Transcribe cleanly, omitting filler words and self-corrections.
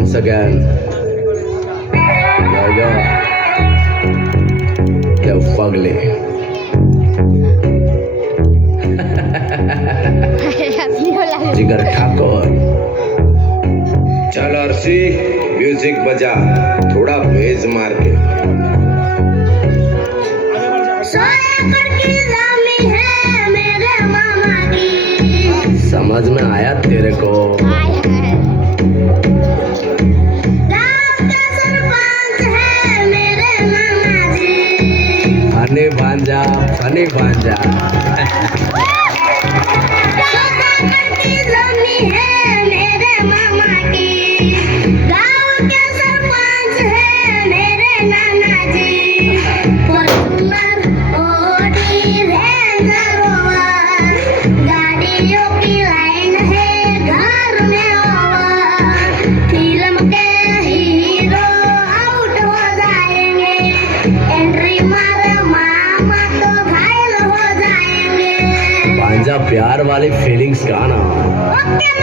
once again. Yo, yo. Yo, fugly. जिगर ठाकुर. चल Arshi music बजा, थोड़ा बेस मार के. समझ में आया तेरे को? फनी भांजा, फनी भांजा. भांजा प्यार वाली फीलिंग्स का ना.